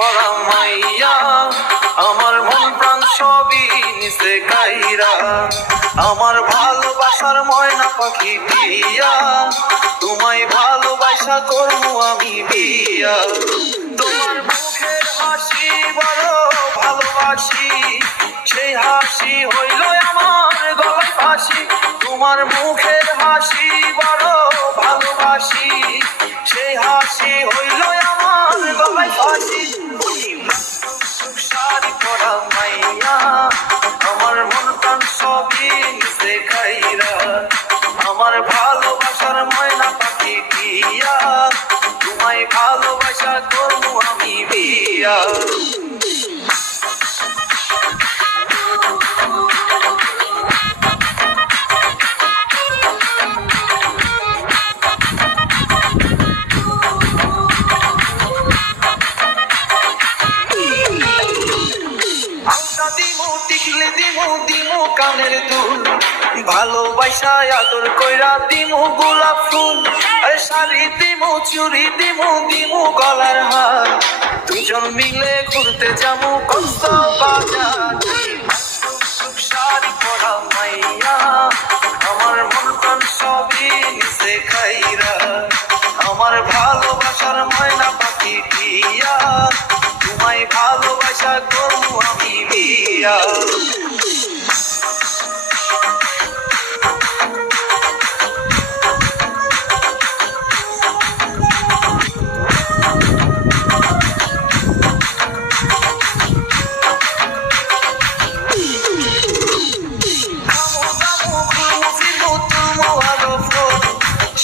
পড়া মাইয়া, আমার মন প্রাণ সবই নিচে কাইরা, আমার ভালোবাসার ময়না পাখি দিয়া, তোমায় ভালোবাসা করবো আমি বিয়া। তোমার মুখের হাসি বড় ভালোবাসি, সেই হাসি হইল আমার গলায় ফাঁসি। তোমার মুখের হাসি বড় ভালোবাসি, সেই হাসি হইল আমার গলায় ফাঁসি। শাড়ি পরা মাইয়া, আমার মন প্রাণ সবই নিচে খাইরা, আমার ভালোবাসার ময়না পাখি দিয়া, তোমায় ভালোবাসা করবো আমি বিয়া। দিমু টিকলে দিমু দিমু কানের দুল, ভালোবাসা আদর কইরা দিমু গোলাপ ফুল। আরে শাড়ি দিমু চুড়ি দিমু দিমু গলার হার, দুজন মিলে ঘুরতে যাবো কক্সবাজার। শাড়ি পরা মাইয়া, আমার মন প্রাণ সবই নিচে খাইরা, আমার ভালোবাসার ময়না পাখি দিয়া, তোমায় ভালোবাসা করবো আমি বিয়া।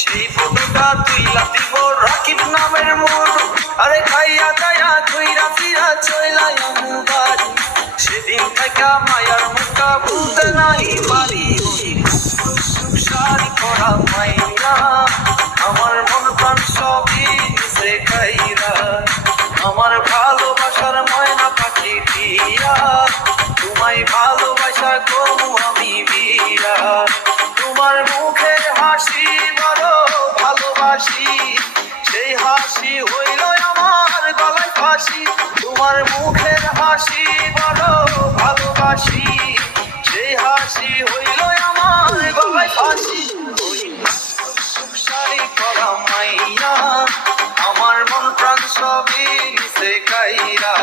সেই ফটোটা তুইলা দিব রাকিব নামের মোড়, আরে খাইয়া দায়া কইরা ফিরা চইলা আমু বাড়ি, সেদিন থেকে মায়ার মুখটা ভুলতে নাই পারি। শাড়ি পরা মাইয়া, আমার মন প্রাণ সবই নিচে খাইরা, আমার ভালোবাসার ময়না পাখি দিয়া, তোমায় ভালোবাসা করবো আমি বিয়া। তোমার মুখের হাসি বড় ভালোবাসি, সেই হাসি হইল আমার গলায় ফাঁসি। তোমার মুখের হাসি বড় ভালোবাসি, সেই হাসি হইল আমার গলায় ফাঁসি। শাড়ি পরা মাইয়া, আমার মন প্রাণ সবই নিচে কাইরা,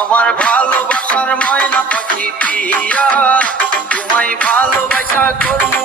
আমার ভালোবাসার ময়না পাখি দিয়া, তোমায় ভালোবাসা করবো।